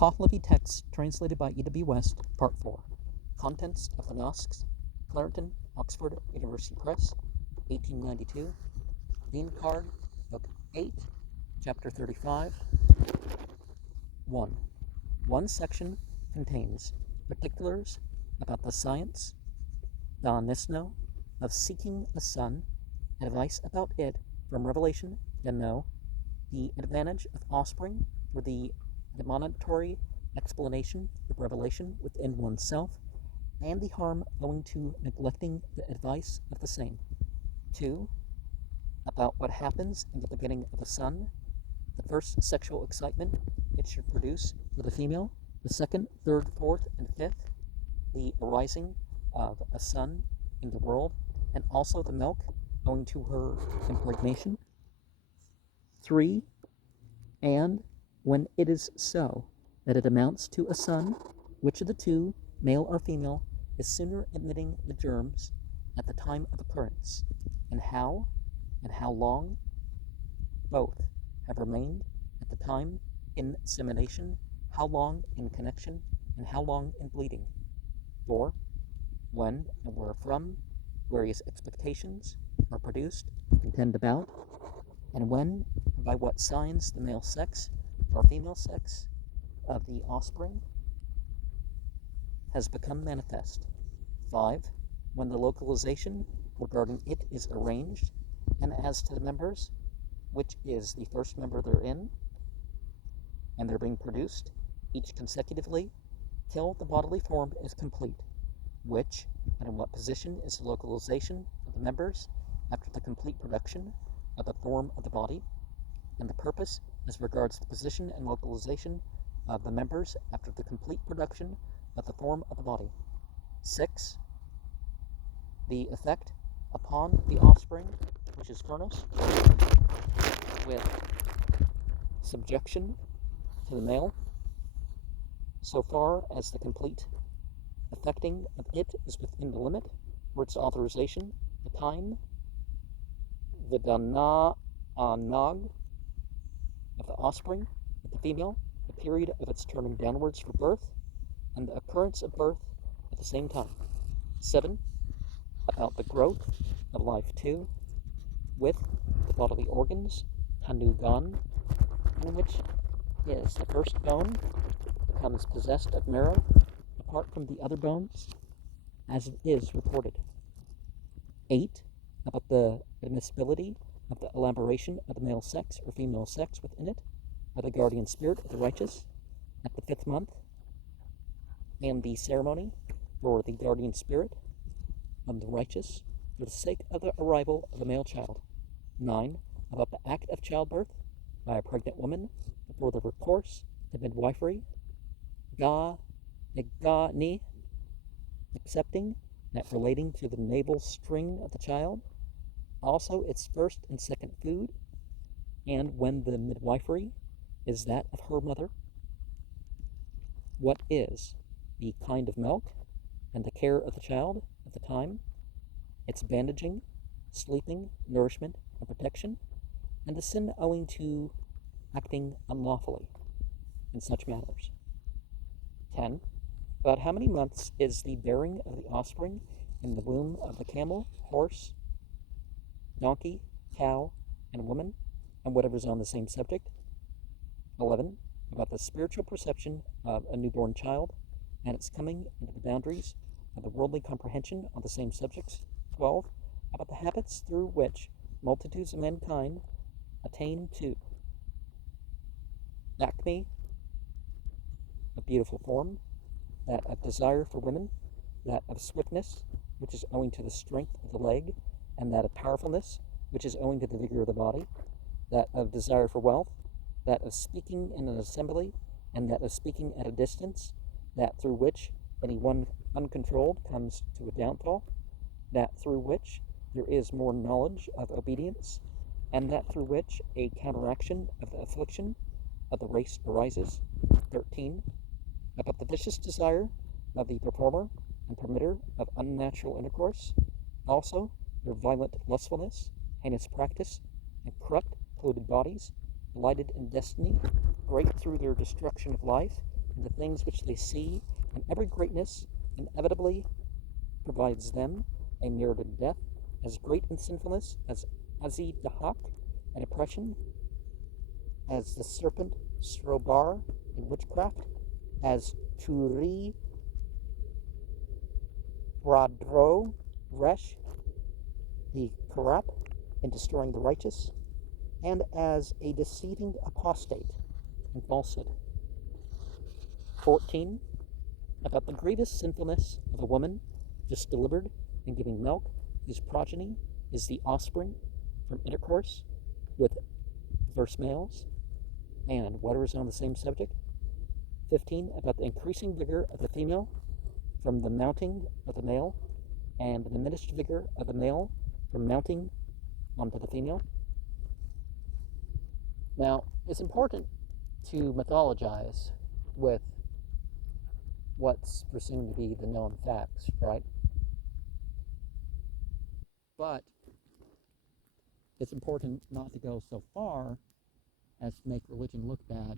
Pahlavi text translated by E.W. West, Part 4. Contents of the Nasks, Clarendon, Oxford University Press, 1892. Dinkard, Book 8, Chapter 35. 1. One section contains particulars about the science, Nisno, of seeking a son, advice about it from Revelation, no, the advantage of offspring for the admonitory explanation of revelation within oneself, and the harm owing to neglecting the advice of the same. 2. About what happens in the beginning of a son, the first sexual excitement it should produce for the female, the second, third, fourth, and fifth, the arising of a son in the world, and also the milk owing to her impregnation. 3. And when it is so that it amounts to a son, which of the two, male or female, is sooner admitting the germs at the time of occurrence, and how long both have remained at the time in insemination, how long in connection, and how long in bleeding. 4. When and wherefrom various expectations are produced to contend about, and when and by what signs the male sex or female sex of the offspring has become manifest. 5. When the localization regarding it is arranged, and as to the members, which is the first member therein, and they're being produced, each consecutively, till the bodily form is complete, which and in what position is the localization of the members after the complete production of the form of the body, and the purpose as regards the position and localization of the members after the complete production of the form of the body. 6. The effect upon the offspring which is furnished with subjection to the male, so far as the complete effecting of it is within the limit for its authorization, the time, the dana anag of the offspring of the female, the period of its turning downwards for birth, and the occurrence of birth at the same time. 7. About the growth of life 2, with the bodily organs, hanugan, in which is the first bone becomes possessed of marrow, apart from the other bones, as it is reported. 8. About the admissibility of the elaboration of the male sex or female sex within it by the guardian spirit of the righteous at the 5th month, and the ceremony for the guardian spirit of the righteous for the sake of the arrival of a male child. 9. About the act of childbirth by a pregnant woman before the recourse to midwifery, ni, excepting that relating to the navel string of the child, also its first and second food, and when the midwifery is that of her mother, what is the kind of milk, and the care of the child at the time, its bandaging, sleeping, nourishment, and protection, and the sin owing to acting unlawfully in such matters. 10. About how many months is the bearing of the offspring in the womb of the camel, horse, donkey, cow, and woman, and whatever is on the same subject. 11. About the spiritual perception of a newborn child, and its coming into the boundaries of the worldly comprehension on the same subjects. 12. About the habits through which multitudes of mankind attain to acme of beautiful form, that of desire for women, that of swiftness, which is owing to the strength of the leg, and that of powerfulness, which is owing to the vigor of the body, that of desire for wealth, that of speaking in an assembly, and that of speaking at a distance, that through which any one uncontrolled comes to a downfall, that through which there is more knowledge of obedience, and that through which a counteraction of the affliction of the race arises. 13. About the vicious desire of the performer and permitter of unnatural intercourse, also their violent lustfulness, heinous practice, and corrupt, polluted bodies, blighted in destiny, great through their destruction of life, in the things which they see, and every greatness inevitably provides them a merited death, as great in sinfulness as Azi Dahak, and oppression, as the serpent Srobar in witchcraft, as Turi Bradro Resh, the corrupt, in destroying the righteous, and as a deceiving apostate in falsehood. 14. About the grievous sinfulness of a woman just delivered in giving milk, whose progeny is the offspring from intercourse with diverse males. And what is on the same subject? 15. About the increasing vigor of the female from the mounting of the male, and the diminished vigor of the male from mounting onto the female. Now, it's important to mythologize with what's presumed to be the known facts, right? But it's important not to go so far as to make religion look bad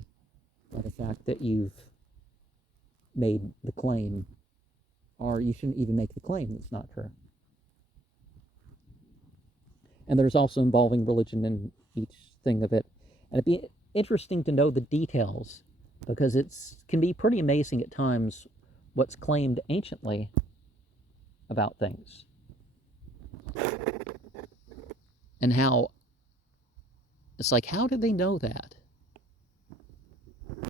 by the fact that you've made the claim, or you shouldn't even make the claim that's not true. And there's also involving religion in each thing of it. And it'd be interesting to know the details, because it can be pretty amazing at times what's claimed anciently about things. And how, it's like, how did they know that?